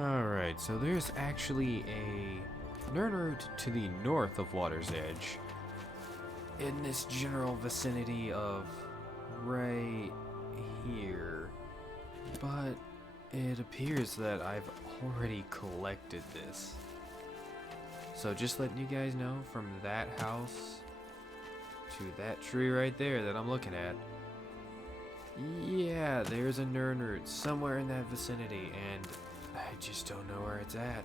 Alright, so there's actually a Nirnroot to the north of Water's Edge. In this general vicinity of right here. But it appears that I've already collected this. So just letting you guys know, from that house to that tree right there that I'm looking at, yeah, there's a Nirnroot somewhere in that vicinity, and I just don't know where it's at.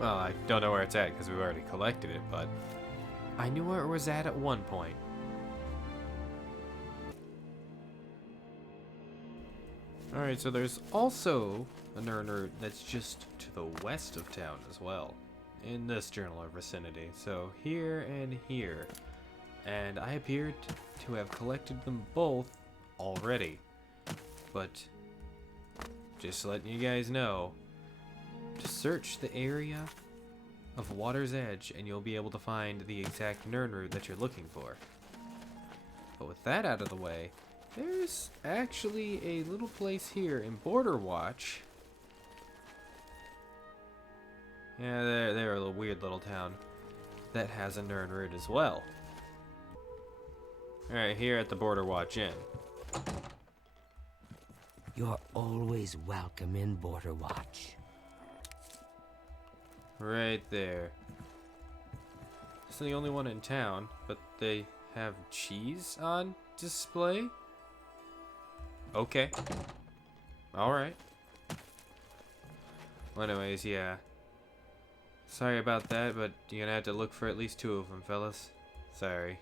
Well, I don't know where it's at because we've already collected it, but I knew where it was at one point. Alright, so there's also a Nirnroot that's just to the west of town as well, in this general vicinity. So here and here. And I appear to have collected them both already. But just letting you guys know, to search the area of Water's Edge and you'll be able to find the exact Nirnroot that you're looking for. But with that out of the way, there's actually a little place here in Border Watch. Yeah, they're a little weird little town that has a Nirnroot as well. Alright, here at the Border Watch Inn. You're always welcome in Border Watch. Right there. It's the only one in town, but they have cheese on display? Okay. Alright. Well, anyways, yeah. Sorry about that, but you're gonna have to look for at least 2 of them, fellas. Sorry.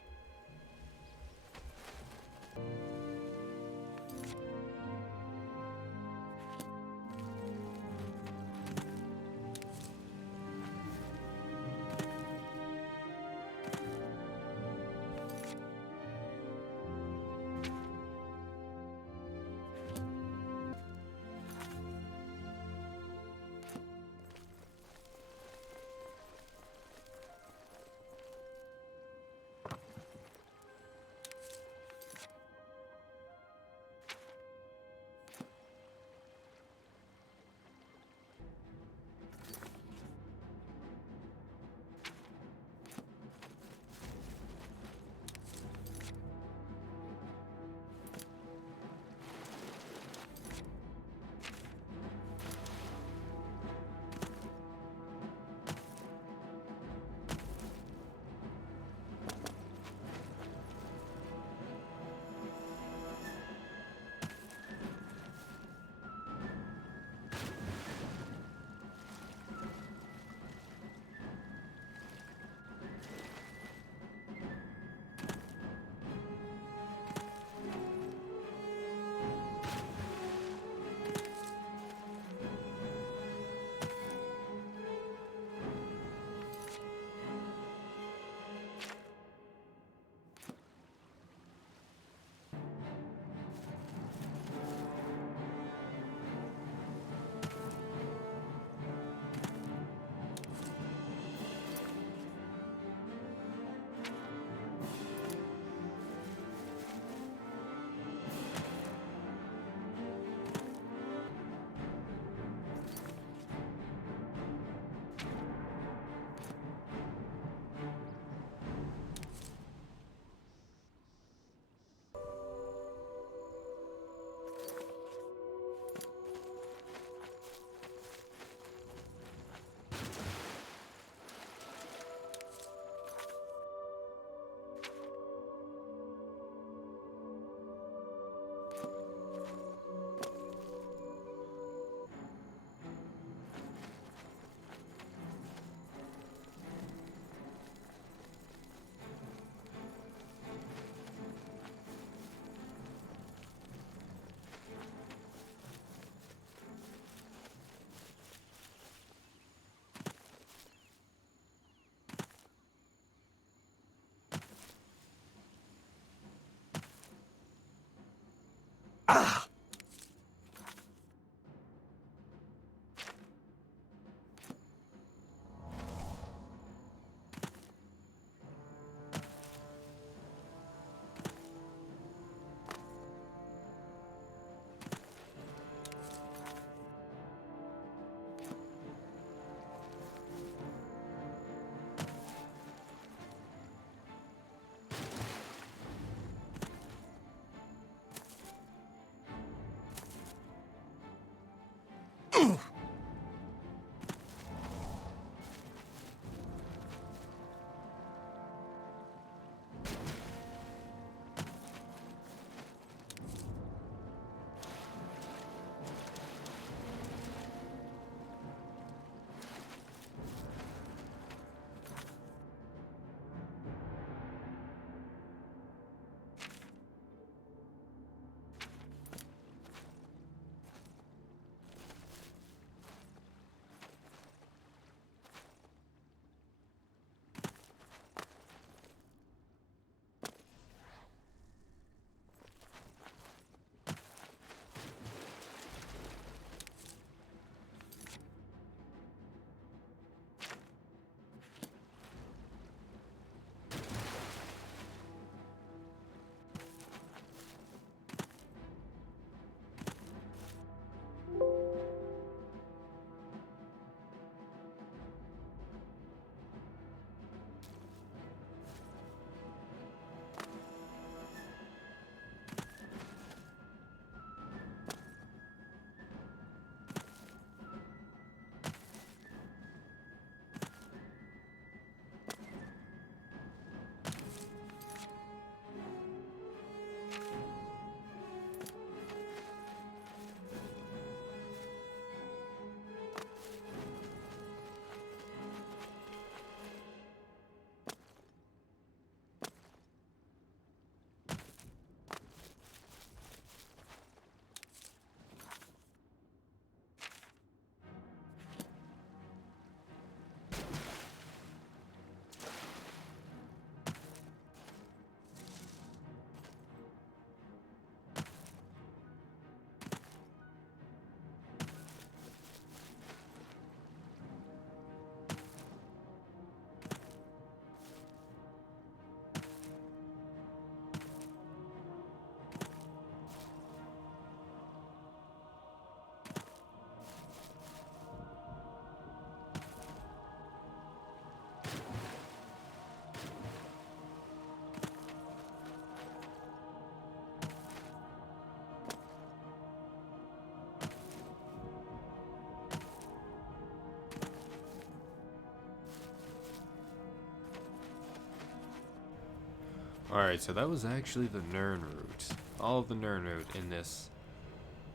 Alright, so that was actually the Nirnroot. All of the Nirnroot in this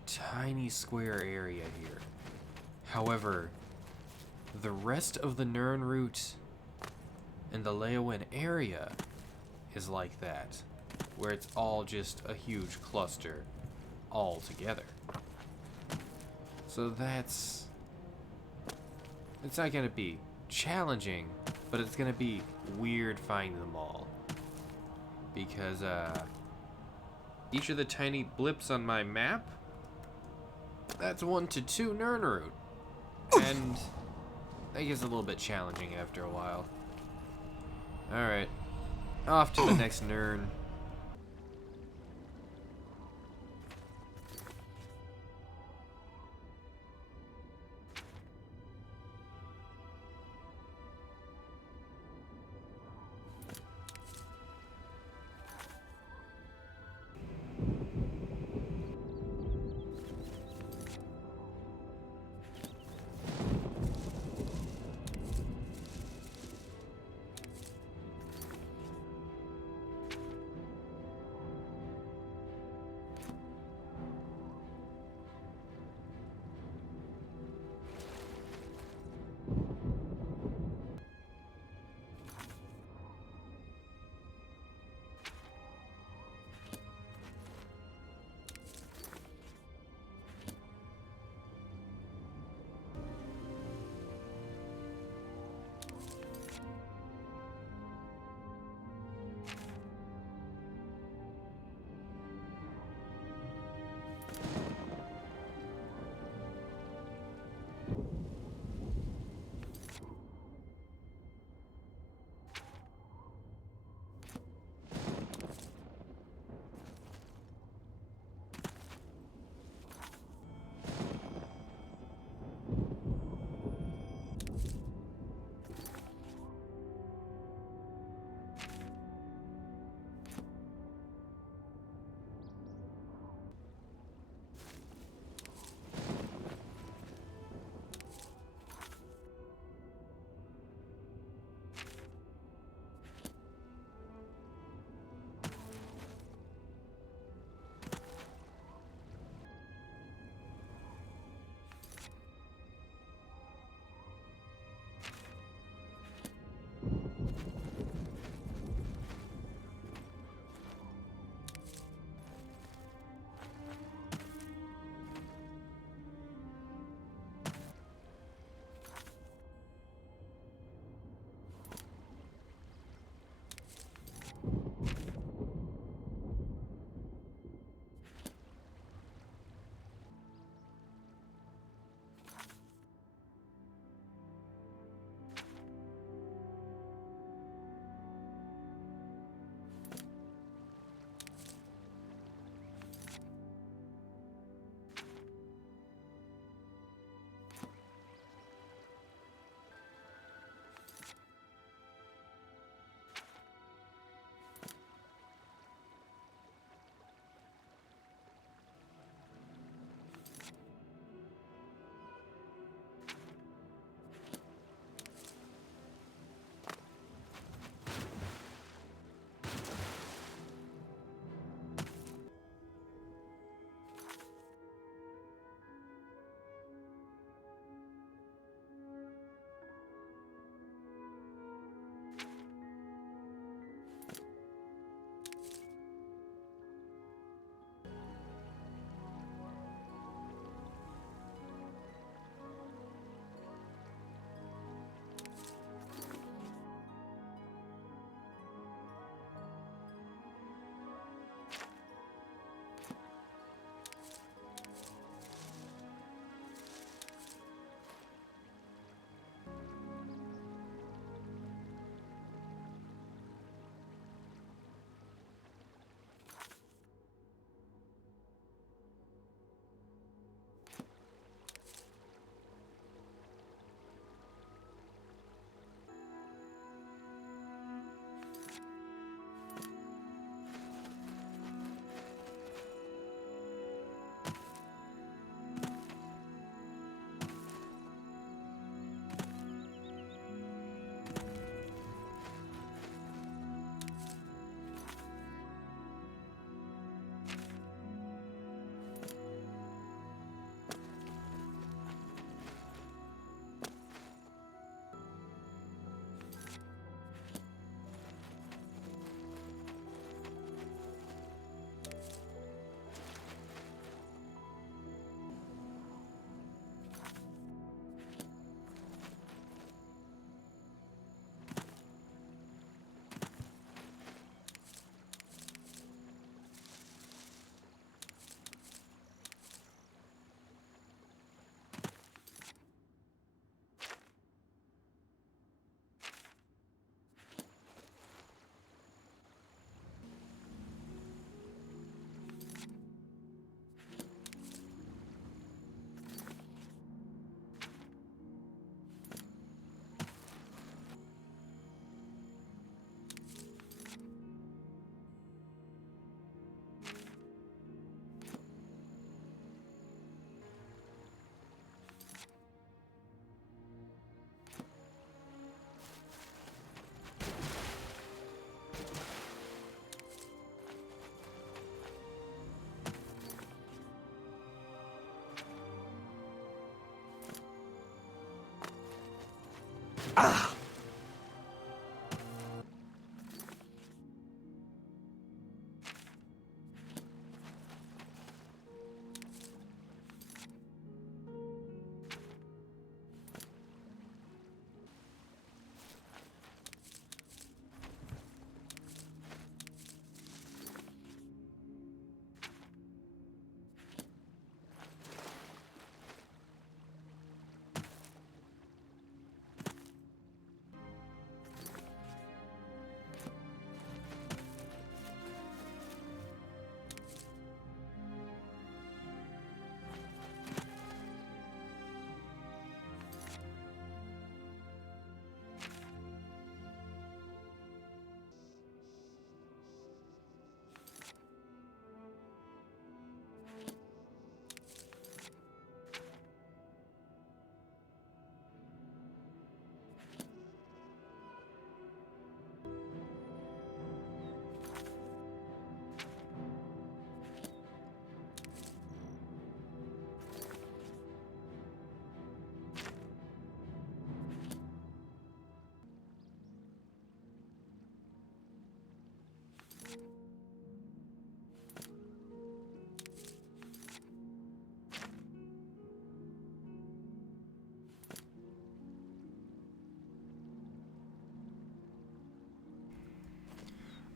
tiny square area here. However, the rest of the Nirnroot and the Leyawiin area is like that, where it's all just a huge cluster all together. So it's not gonna be challenging, but it's gonna be weird finding them all. Because each of the tiny blips on my map, that's 1 to 2 Nirnroot. And that gets a little bit challenging after a while. Alright. Off to the next Nirn.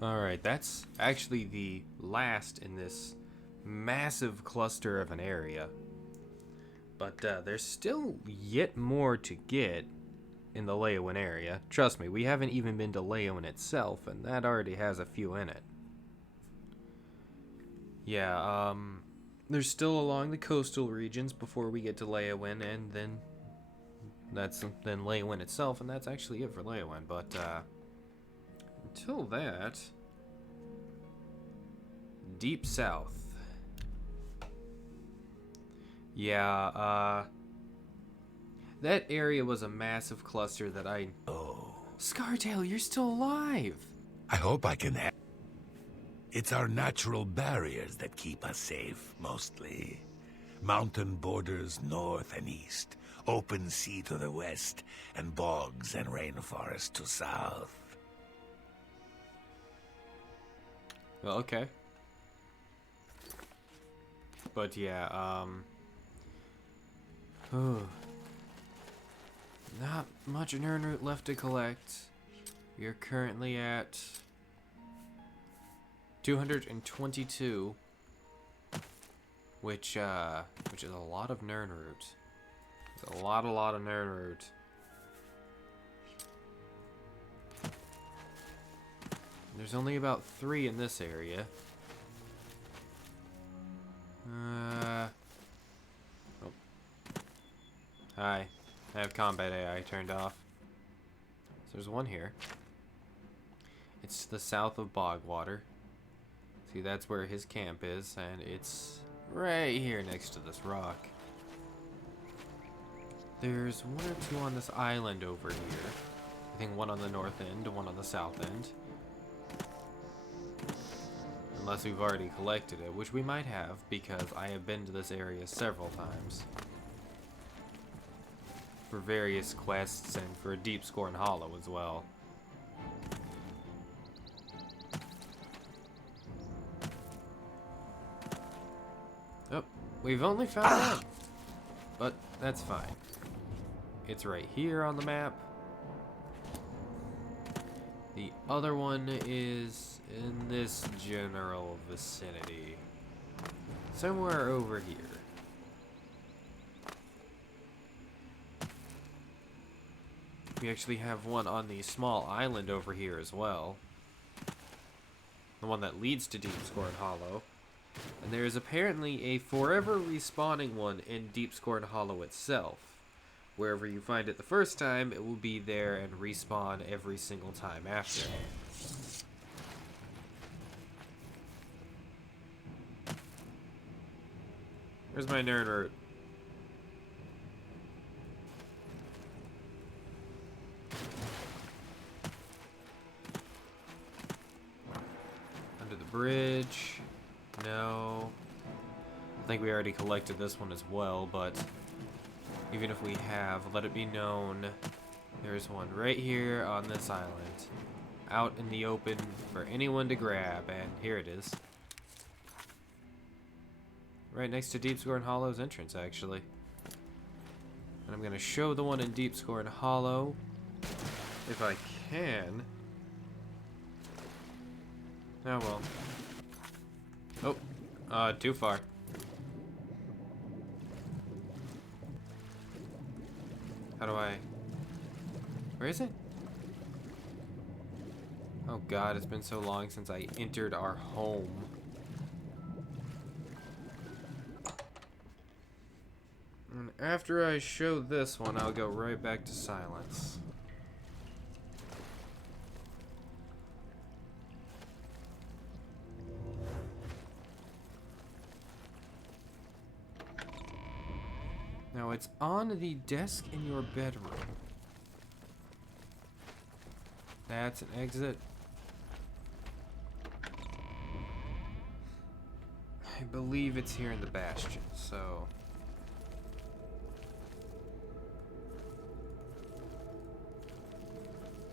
Alright, that's actually the last in this massive cluster of an area. But there's still yet more to get in the Leyawiin area. Trust me, we haven't even been to Leyawiin itself, and that already has a few in it. Yeah, there's still along the coastal regions before we get to Leyawiin, and then Leyawiin itself, and that's actually it for Leyawiin. But until that, deep south. Yeah, that area was a massive cluster that I... Oh. Scartail, you're still alive! I hope I can help. It's our natural barriers that keep us safe, mostly. Mountain borders north and east, open sea to the west, and bogs and rainforest to south. Well, okay. But yeah, not much Nirnroot left to collect. We are currently at 222, which is a lot of Nirnroot. It's a lot of Nirnroot. There's only about 3 in this area. Oh. Hi. I have combat AI turned off. So there's one here. It's to the south of Bogwater. See, that's where his camp is, and it's right here next to this rock. There's 1 or 2 on this island over here. I think 1 on the north end, 1 on the south end. Unless we've already collected it, which we might have, because I have been to this area several times. For various quests and for Deep Scorn Hollow as well. Oh, we've only found 1. But that's fine. It's right here on the map. The other one is in this general vicinity. Somewhere over here. We actually have one on the small island over here as well. The one that leads to Deep Scorn Hollow. And there is apparently a forever respawning one in Deep Scorn Hollow itself. Wherever you find it the first time, it will be there and respawn every single time after. Where's my Nirnroot? Under the bridge. No. I think we already collected this one as well, but even if we have, let it be known There's one right here on this island. Out in the open for anyone to grab, and here it is. Right next to Deepscorn Hollow's entrance, actually. And I'm going to show the one in Deepscorn Hollow, if I can. Oh well. Oh, too far. How do I... Where is it? Oh god, it's been so long since I entered our home. And after I show this one, I'll go right back to silence. Now it's on the desk in your bedroom. That's an exit. I believe it's here in the Bastion, so...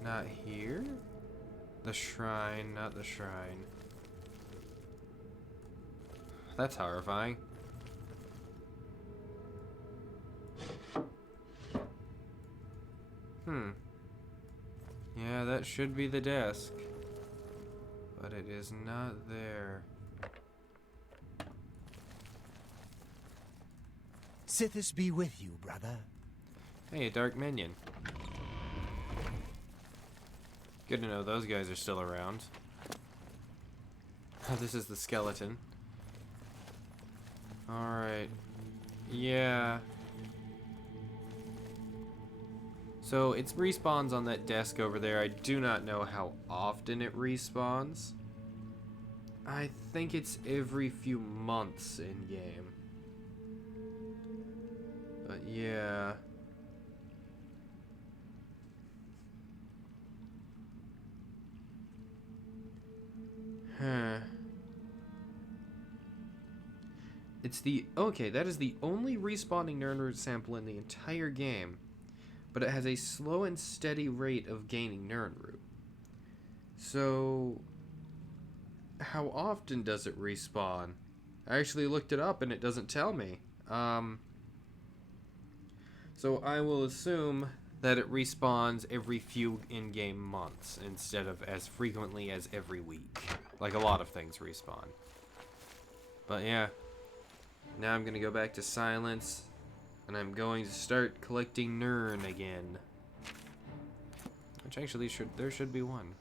Not here? The shrine, not the shrine. That's horrifying. Yeah, that should be the desk. But it is not there. Sithis be with you, brother. Hey, a dark minion. Good to know those guys are still around. This is the skeleton. Alright. Yeah. So it respawns on that desk over there. I do not know how often it respawns. I think it's every few months in game. But yeah. Huh. It's the... Okay, that is the only respawning Nirnroot sample in the entire game. But it has a slow and steady rate of gaining Nirnroot. So... How often does it respawn? I actually looked it up and it doesn't tell me. So I will assume that it respawns every few in-game months instead of as frequently as every week. Like a lot of things respawn. But yeah. Now I'm gonna go back to silence. And I'm going to start collecting Nirn again. Which actually there should be one.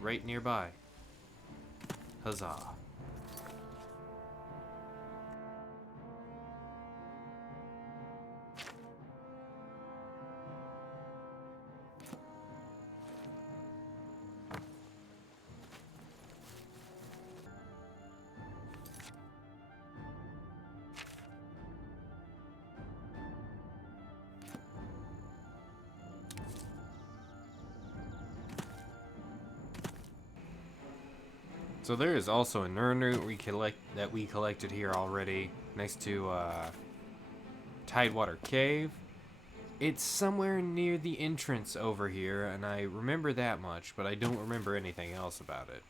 Right nearby. Huzzah. So there is also a Nirnroot we collected here already, next to Tidewater Cave. It's somewhere near the entrance over here, and I remember that much, but I don't remember anything else about it.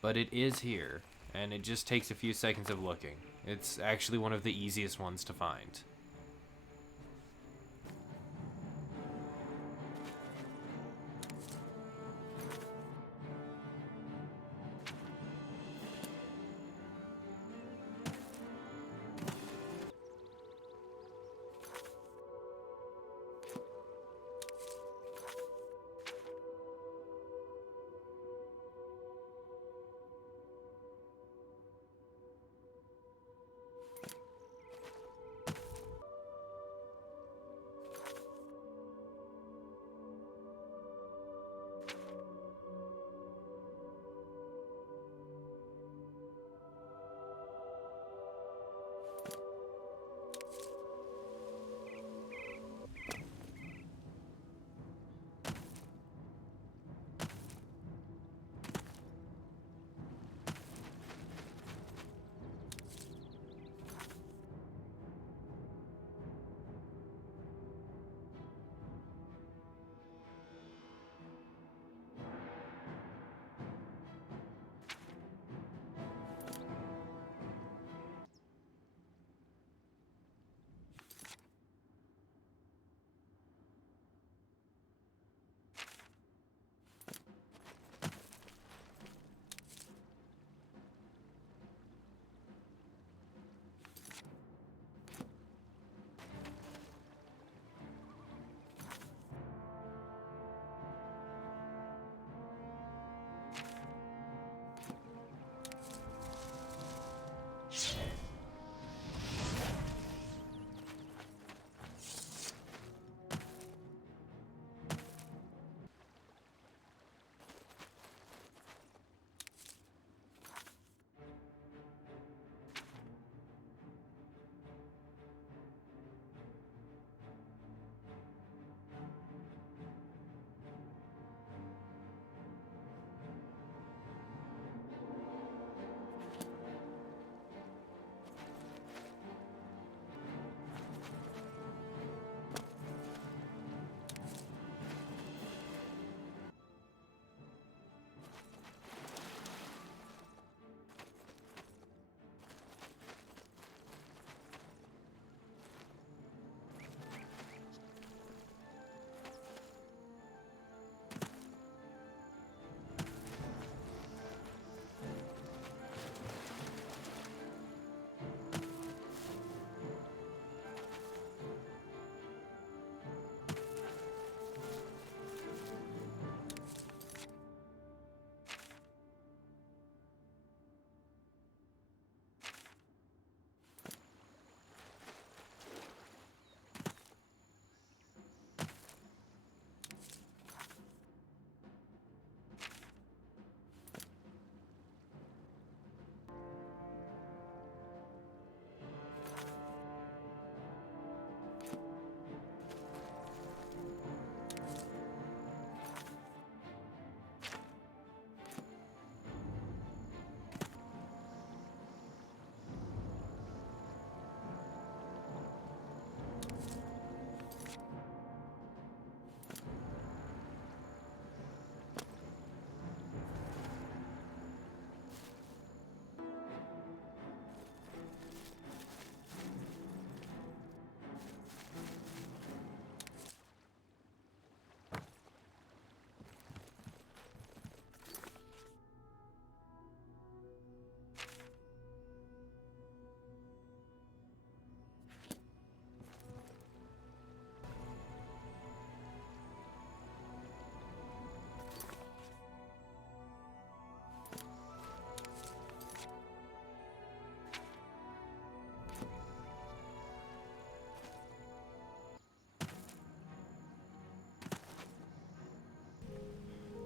But it is here, and it just takes a few seconds of looking. It's actually one of the easiest ones to find.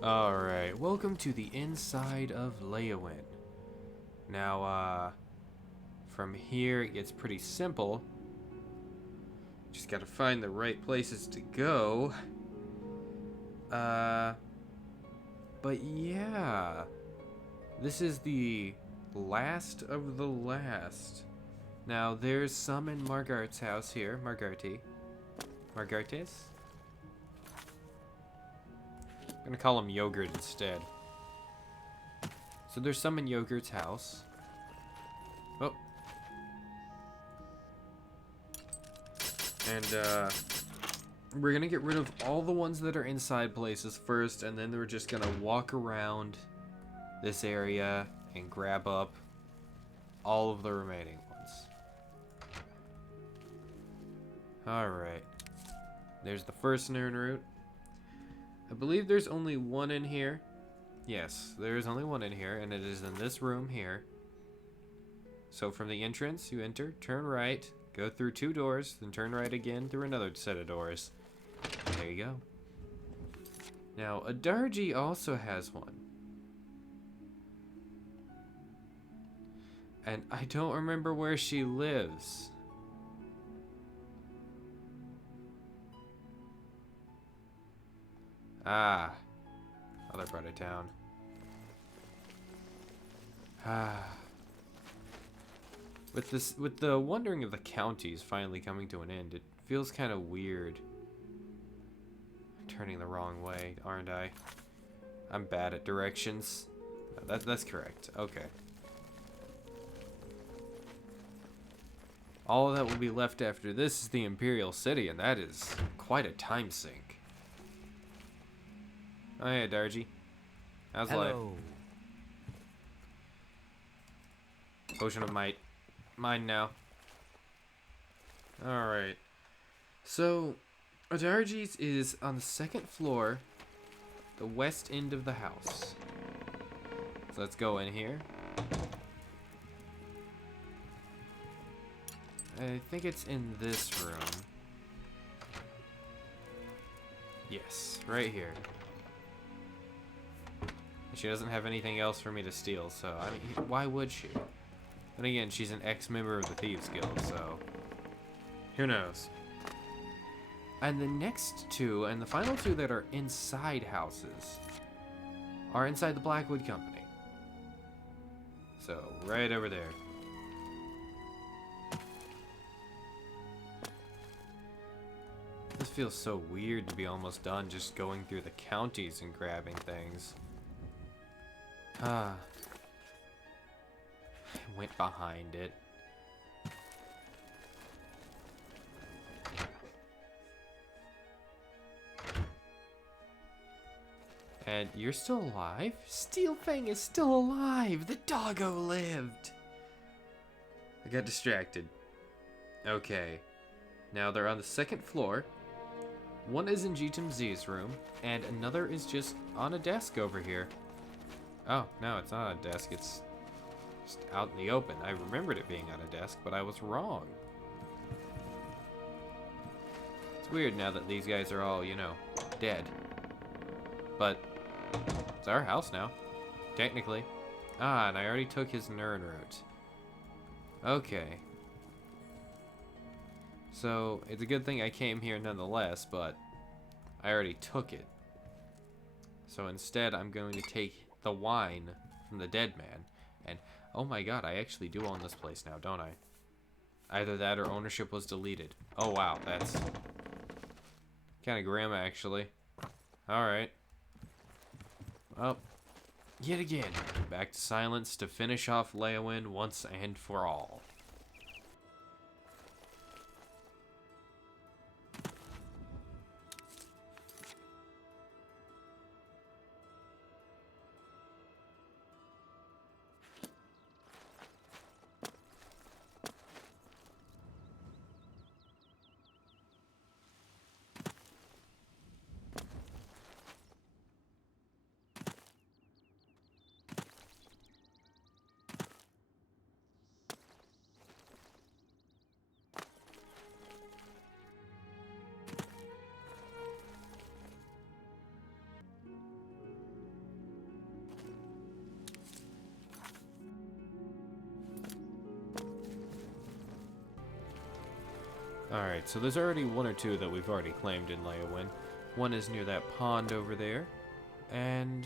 Alright, welcome to the inside of Leyawiin. Now, from here it gets pretty simple. Just gotta find the right places to go. But yeah. This is the last of the last. Now, there's some in Margart's house here. Margartes? I'm gonna call him Yogurt instead. So there's some in Yogurt's house. Oh. And, we're gonna get rid of all the ones that are inside places first, and then we're just gonna walk around this area and grab up all of the remaining ones. Alright. There's the first Nirnroot. I believe there's only one in here. Yes, there is only one in here, and it is in this room here. So from the entrance, you enter, turn right, go through 2 doors, then turn right again through another set of doors. There you go. Now, Adarji also has one. And I don't remember where she lives. Ah. Other part of town. Ah. With the wandering of the counties finally coming to an end, it feels kind of weird. I'm turning the wrong way, aren't I? I'm bad at directions. No, that's correct. Okay. All that will be left after this is the Imperial City, and that is quite a time sink. Oh yeah, Darji. How's life? Hello. Potion of Might. Mine now. Alright. So, Adarji's is on the 2nd floor, the west end of the house. So let's go in here. I think it's in this room. Yes, right here. She doesn't have anything else for me to steal, so I mean, why would she? And again, she's an ex-member of the Thieves Guild, so who knows? And the next 2, and the final 2 that are inside houses, are inside the Blackwood Company. So, right over there. This feels so weird to be almost done just going through the counties and grabbing things. Ah. I went behind it. And you're still alive? Steelfang is still alive! The doggo lived! I got distracted. Okay. Now they're on the 2nd floor. One is in Jitum Z's room, and another is just on a desk over here. Oh, no, it's not a desk, it's just out in the open. I remembered it being on a desk, but I was wrong. It's weird now that these guys are all, you know, dead. But it's our house now, technically. Ah, and I already took his Nirnroot. Okay. So, it's a good thing I came here nonetheless, but I already took it. So instead, I'm going to take the wine from the dead man. And, oh my god, I actually do own this place now, don't I? Either that or ownership was deleted. Oh wow, that's kind of grim, actually. Alright. Well, yet again, back to silence to finish off Leyawiin once and for all. Alright, so there's already one or two that we've already claimed in Leyawiin. One is near that pond over there. And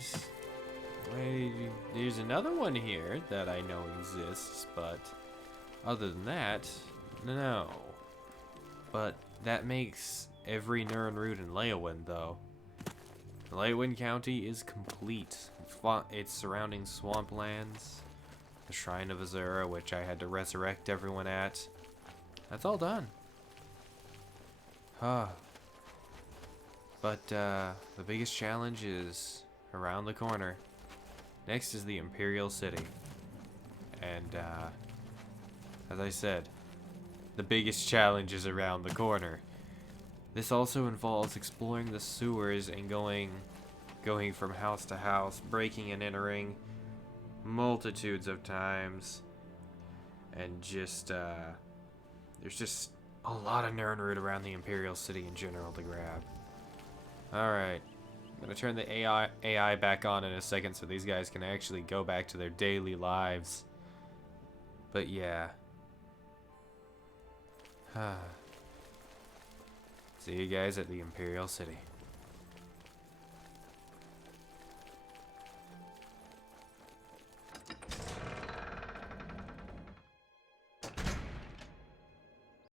there's another one here that I know exists, but other than that, no. But that makes every Nirnroot in Leyawiin, though. Leyawiin County is complete. It's surrounding Swamplands, the Shrine of Azura, which I had to resurrect everyone at. That's all done. But the biggest challenge is around the corner. Next is the Imperial City. And as I said, the biggest challenge is around the corner. This also involves exploring the sewers and going from house to house, breaking and entering multitudes of times. And just there's just a lot of Nirnroot around the Imperial City in general to grab. Alright. I'm gonna turn the AI back on in a second so these guys can actually go back to their daily lives. But yeah. See you guys at the Imperial City.